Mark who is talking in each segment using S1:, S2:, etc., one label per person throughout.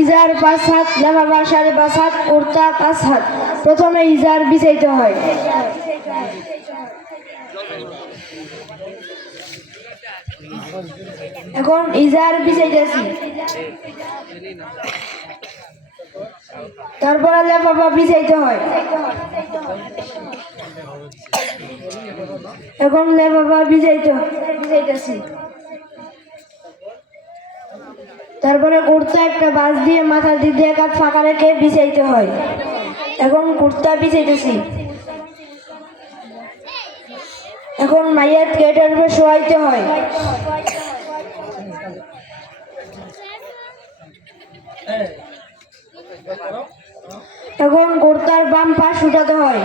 S1: ইজার পাঁচ হাত লেফাফা সাড়ে পাঁচ হাত কুর্তা পাঁচ হাত প্রথমে ইজার বিছাইতে হয়। এখন ইজার বিছাইতেছি। তারপরে লেফাফা বিছাইতে হয়। এখন লেফাফা বিছাইতে বিছাইতেছি। তারপরে কুর্তা একটা বাঁশ দিয়ে মাথার দিক দিয়ে ফাঁকা রেখে বিছাইতে হয়। এখন কুর্তা বিছাইতেছি। এখন মাইয়াত গেটের উপর শোয়াইতে হয়। এখন কুর্তার বাম পাশ উঠাতে হয়।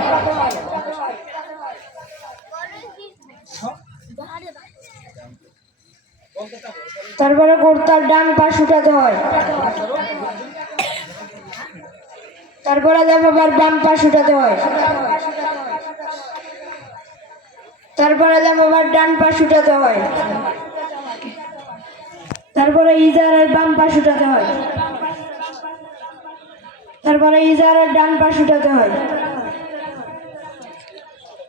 S1: তারপরে কুর্তার ডান পাশ উঠাতে হয়। তারপরে লেফাফার বাম পাশ উঠাতে হয়। তারপরে লেফাফার ডান পাশ উঠাতে হয়। তারপরে ইজারের বাম পাশ উঠাতে হয়। তারপরে ইজারের ডান পাশ উঠাতে হয়।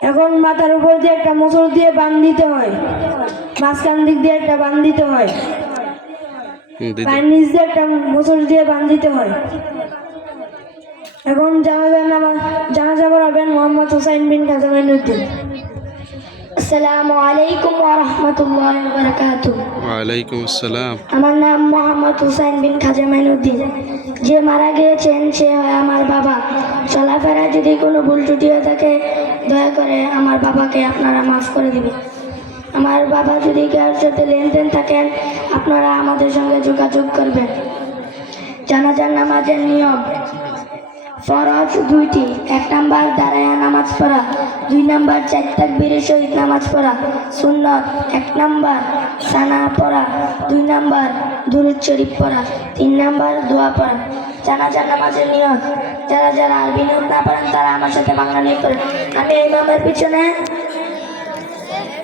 S1: এখন মাথার উপর দিয়ে একটা মোচড় দিয়ে বান দিতে হয়। মাঝখান দিক দিয়ে একটা বান দিতে হয় পায়ের নিচ দিয়ে একটা মোচড় দিয়ে বান দিতে হয়। এখন জানাজা নামাজ জানাজা পড়াবেন মোহাম্মদ হুসাইন বিন আসসালামু আলাইকুম ওয়া রাহমাতুল্লাহি ওয়া বারাকাতুহু।
S2: ওয়ালাইকুম আসসালাম।
S1: আমার নাম মোহাম্মদ হুসাইন বিন খাজা মাইনুদ্দিন যে মারা গিয়েছেন সে হয় আমার বাবা। চলাফেরায় যদি কোনো ভুল ত্রুটি হয়ে থাকে দয়া করে আমার বাবাকে আপনারা মাফ করে দিবেন। আমার বাবা যদি কারোর সাথে লেনদেন থাকেন আপনারা আমাদের সঙ্গে যোগাযোগ করবেন। জানাজার নামাজের নিয়ম। ফরজ দুইটি। এক নাম্বার দাঁড়ায় নামাজ পড়া। দুই নাম্বার চার তাকবীরের সহিত নামাজ পড়া। সুন্নত। এক নাম্বার সানা পড়া। দুই নাম্বার দুরুদ শরীফ পড়া। তিন নাম্বার দোয়া পড়া। জানাজার নামাজের নিয়ম। যারা যারা আরবি নিয়ম না পারেন তারা আমার সাথে বাংলা নিয়ম করেন আমি ইমামের পিছনে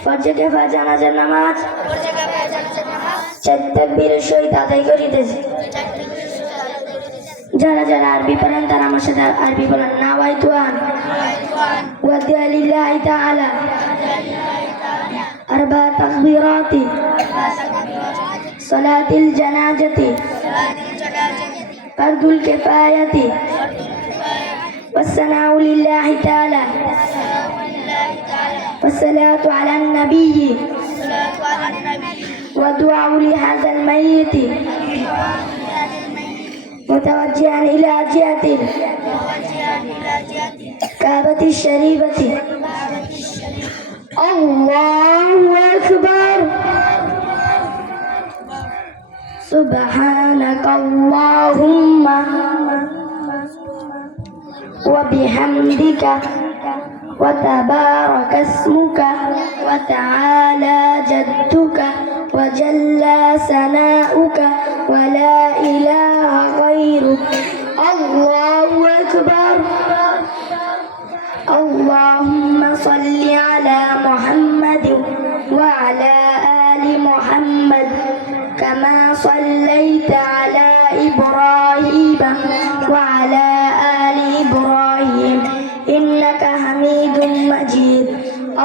S1: ফরজে কেফা জানাজার নামাজ চার তাকবীরের সহিত আদায় করিতেছি যারা যারা আরবি পড়েন তারা আমার সাথে আরবি বলেন নাওয়াই তুয়ান ওয়াদিয়া লিল্লাহি তাআলা আরবা তাকবীরাতি সালাতিল জানাজাতি ফরদুল কিফায়াতি والثناء لله تعالى والصلاة على النبي. ودعاء لهذا الميت. متوجها إلى جهة. الكعبة الشريفة. الله أكبر. سبحانك اللهم. وبحمدك. وتبارك اسمك وتعالى جدك وجل ثناؤك ولا إله غيرك. الله أكبر. اللهم صل على محمد وعلى آل محمد كما صليت على إبراهيم وعلى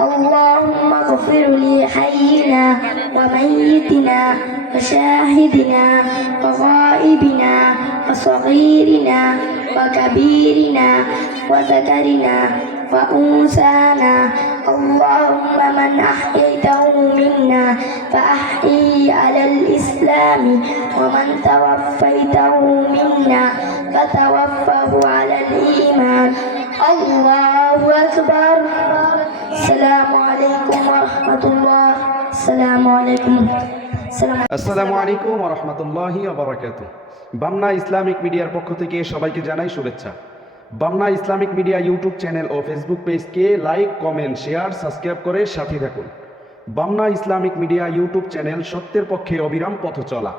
S1: اللهم اغفر لحينا وميتنا وشاهدنا وغائبنا وصغيرنا وكبيرنا وذكرنا وأنسانا اللهم من أحييته منا فأحيي على الإسلام ومن توفيته منا فتوفه على الإيمان. الله أكبر.
S3: বামনা ইসলামিক মিডিয়ার পক্ষ থেকে সবাইকে জানাই শুভেচ্ছা। Bamna Islamic media YouTube channel ও ফেসবুক পেজকে লাইক, কমেন্ট, শেয়ার, সাবস্ক্রাইব করে সাথে থাকুন। Bamna Islamic media YouTube channel সত্যের পক্ষে অবিরাম পথ চলা